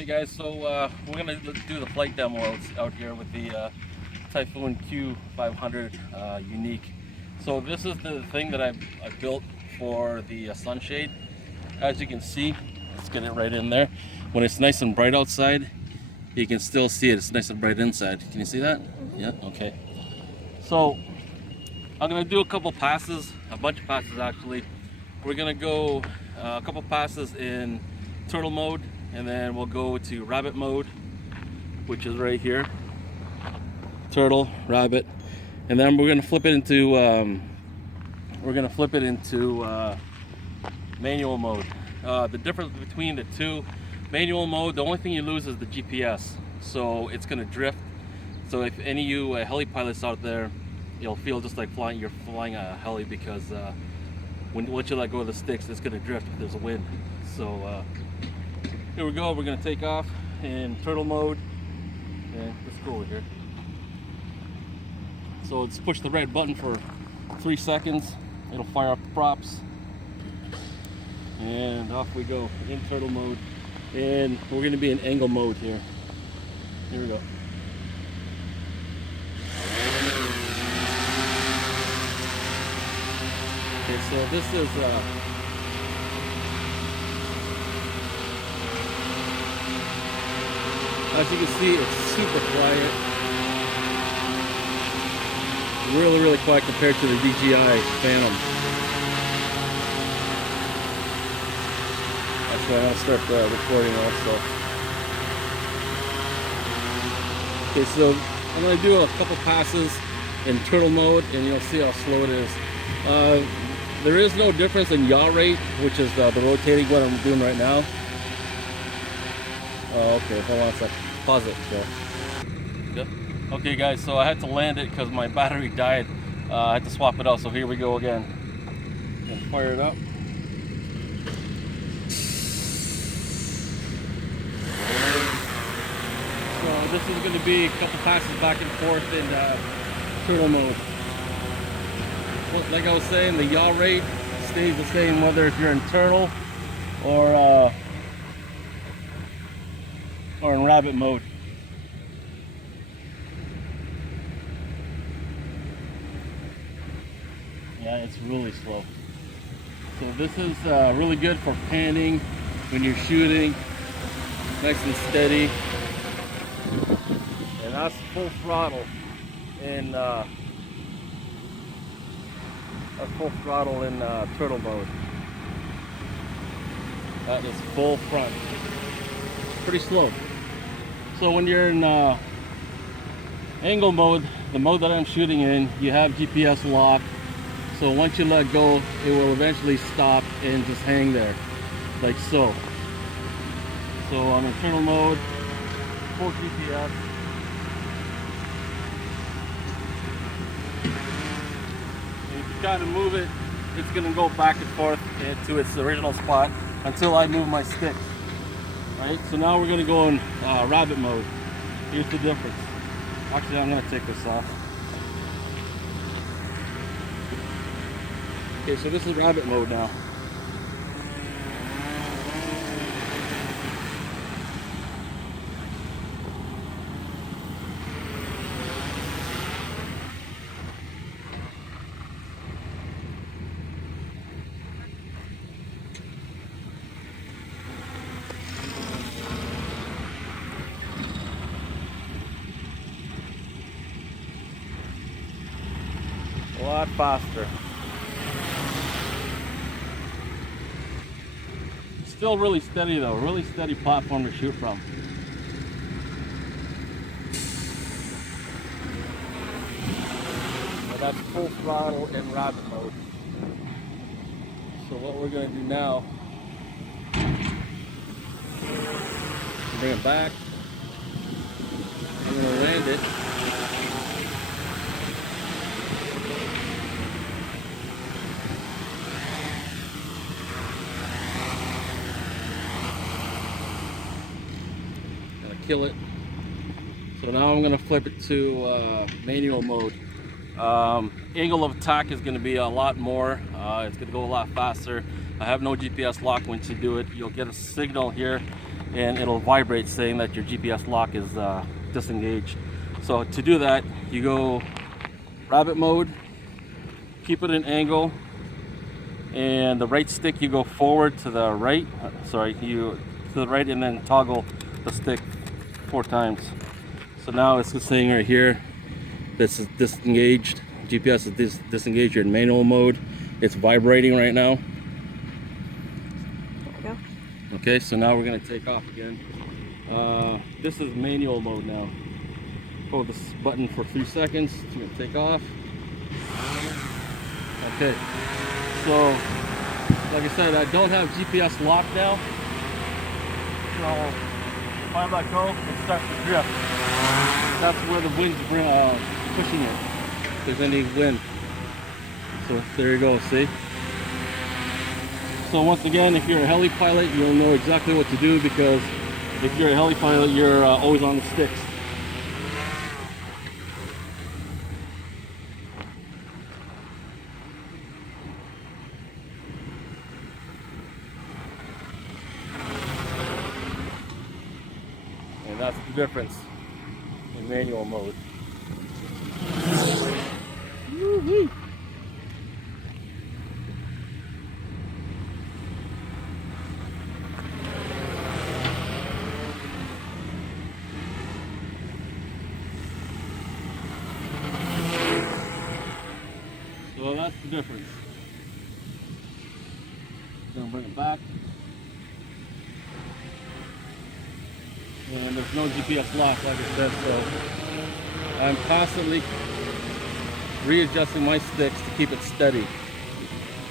Hey guys, so we're gonna do the flight demo out here with the Typhoon Q500 Yuneec. So this is the thing that I built for the sunshade. As you can see, let's get it right in there. When it's nice and bright outside, you can still see it. It's nice and bright inside. Can you see that? Yeah. Okay. So I'm gonna do a couple passes, a bunch of passes actually. We're gonna go a couple passes in turtle mode, and then we'll go to rabbit mode, which is right here. Turtle, rabbit, and then we're gonna flip it into manual mode. The difference between the two, manual mode, the only thing you lose is the GPS, so it's gonna drift. So if any of you heli pilots out there, you'll feel just like you're flying a heli, because once you let go of the sticks, it's gonna drift if there's a wind. So here we go. We're gonna take off in turtle mode, and let's go over here. So let's push the red button for 3 seconds. It'll fire up the props, and off we go in turtle mode. And we're gonna be in angle mode here. Here we go. Okay, so this is as you can see, it's super quiet. Really quiet compared to the DJI Phantom. That's why I'll start recording also. Okay, so I'm going to do a couple passes in turtle mode, and you'll see how slow it is. There is no difference in yaw rate, which is the rotating what I'm doing right now. Oh, okay, hold on a sec. Pause it. Good. Okay guys, so I had to land it because my battery died. I had to swap it out, so here we go again. And fire it up. So this is going to be a couple passes back and forth in turtle mode. Well, like I was saying, the yaw rate stays the same whether if you're in turtle or in rabbit mode. Yeah, it's really slow. So this is really good for panning when you're shooting, nice and steady. And that's full throttle in turtle mode. That is full front. Pretty slow. So when you're in angle mode, the mode that I'm shooting in, you have GPS lock. So once you let go, it will eventually stop and just hang there, like so. So I'm in turtle mode, full GPS. And if you try to move it, it's gonna go back and forth to its original spot until I move my stick. Right, so now we're gonna go in rabbit mode. Here's the difference. Actually, I'm gonna take this off. Okay, so this is rabbit mode now. A lot faster. Still really steady though, really steady platform to shoot from. So that's full throttle in rabbit mode. So what we're going to do now, bring it back. I'm going to land it. Kill it. So now I'm going to flip it to manual mode. Angle of attack is going to be a lot more. It's going to go a lot faster. I have no GPS lock. Once you do it, you'll get a signal here and it'll vibrate saying that your GPS lock is disengaged. So to do that, you go rabbit mode, keep it in angle, and the right stick you go forward to the right, you to the right, and then toggle the stick 4 times. So now it's just saying right here, this is disengaged. GPS is disengaged. You're in manual mode. It's vibrating right now. There we go. Okay, so now we're gonna take off again. This is manual mode now. Hold this button for 3 seconds. It's gonna take off. Okay, so like I said, I don't have GPS lock now. So if I let go, it starts to drift. That's where the wind's pushing it. If there's any wind. So there you go, see? So once again, if you're a heli pilot, you'll know exactly what to do, because if you're a heli pilot, you're always on the sticks. And that's the difference in manual mode. Woo-hoo. So that's the difference. Gonna bring it back. And there's no GPS lock, like I said, so I'm constantly readjusting my sticks to keep it steady.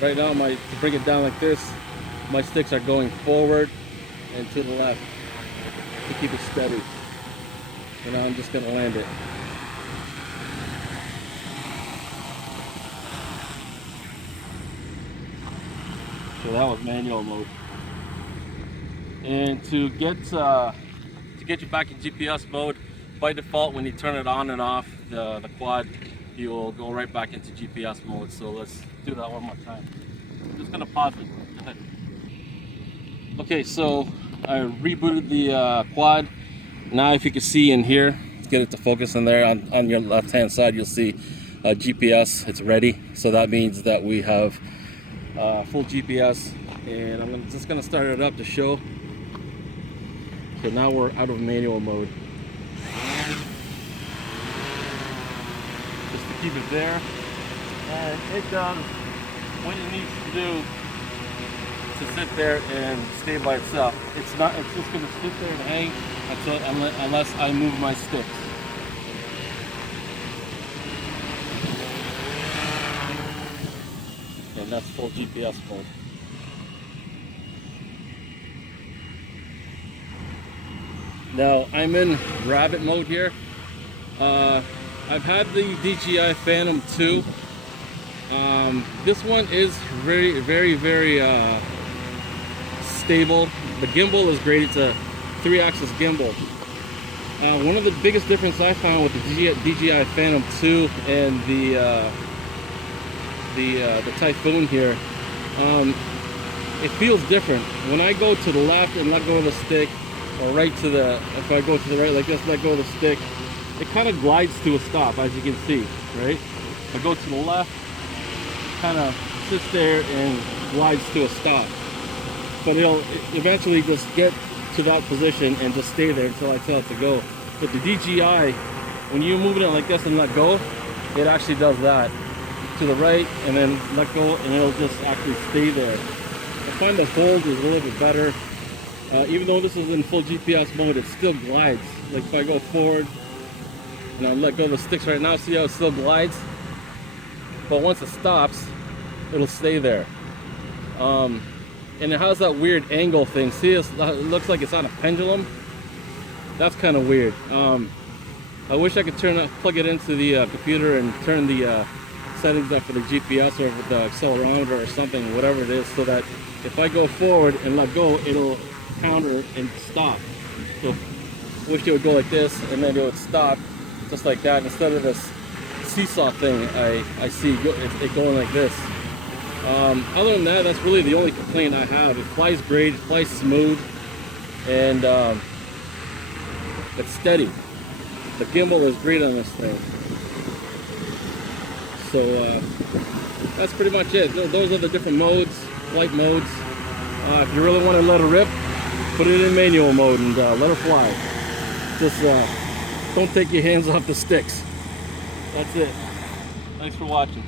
Right now, to bring it down like this, my sticks are going forward and to the left to keep it steady. So now I'm just gonna land it. So that was manual mode. And to get you back in GPS mode, by default, when you turn it on and off the quad, you'll go right back into GPS mode. So let's do that one more time. I'm just gonna pause it. Go ahead. Okay, so I rebooted the quad. Now if you can see in here, let's get it to focus in there. On your left hand side, you'll see GPS, it's ready. So that means that we have full GPS, and I'm just gonna start it up to show. So now we're out of manual mode. Just to keep it there, and it does what it needs to do to sit there and stay by itself. It's just gonna sit there and hang unless I move my sticks. And that's full GPS mode. Now I'm in rabbit mode here. I've had the DJI Phantom 2. This one is very stable. The gimbal is great. It's a 3-axis gimbal. One of the biggest differences I found with the DJI Phantom 2 and the Typhoon here, it feels different. When I go to the left and let go of the stick, or if I go to the right like this, let go of the stick, it kind of glides to a stop, as you can see, right? If I go to the left, it kind of sits there and glides to a stop. But it'll eventually just get to that position and just stay there until I tell it to go. But the DJI, when you're moving it like this and let go, it actually does that. To the right and then let go, and it'll just actually stay there. I find the hold is a little bit better. Even though this is in full GPS mode, it still glides. Like if I go forward and I let go of the sticks right now, see how it still glides? But once it stops, it'll stay there. And it has that weird angle thing. See, it looks like it's on a pendulum. That's kind of weird. I wish I could plug it into the computer and turn the settings up for the GPS or with the accelerometer or something, whatever it is, so that if I go forward and let go, it'll counter and stop. So I wish it would go like this and then it would stop just like that, instead of this seesaw thing I see it going like this. Other than that, that's really the only complaint I have. It flies great, it flies smooth. and it's steady. The gimbal is great on this thing. So that's pretty much it. Those are the different modes, flight modes. If you really want to let her rip, put it in manual mode and let her fly. Just don't take your hands off the sticks. That's it. Thanks for watching.